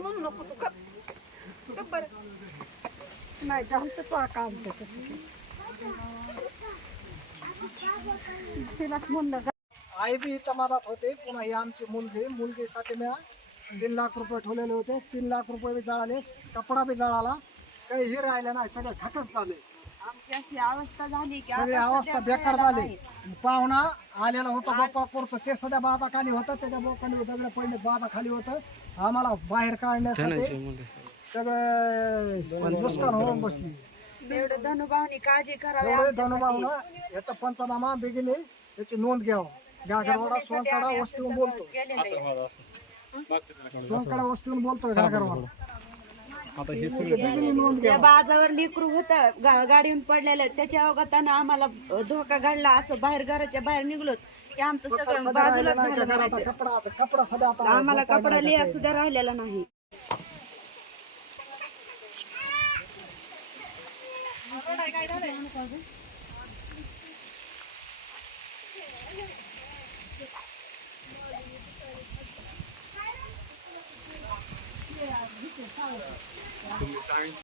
म्हणू नको तू नाही झालं तर आमचं कसं तिलाच म्हणलं आई बी तमादात होते. पुन्हा ही आमची मुलगीसाठी मी 3 लाख रुपये ठेवलेले होते. 3 लाख रुपये बी जळाले, कपडा बी जळाला, काही राहिलं नाही, सगळं खतच झाले. आमची अशी अवस्था झाली की सगळी अवस्था बेकार झाली. पाहुणा आलेला होता गोपाळ करतो ते सध्या बाजा खाली होतं, त्याच्या बोकांनी दगड पडले, बाजा खाली होतं. आम्हाला बाहेर काढण्यासाठी सगळं नुकसान होऊन बसली. एवढं धनुभावनी काळजी करावी. धनुभावना याचा पंचनामा बेगिने याची नोंद घ्यावं. गागरवाडा सोनकडा वस्तीहून बोलतो, सोनकडा वस्तीहून बोलतोय गागरवाडा. त्या बाजावर लेकरू होतं गाडीहून पडलेलं, त्याच्या अवघातानं आम्हाला धोका घडला. असं बाहेर घराच्या बाहेर निघलो की आमचं सगळं बाजूला कपडा सध्या आम्हाला कपडा लिहा सुद्धा राहिलेला नाही.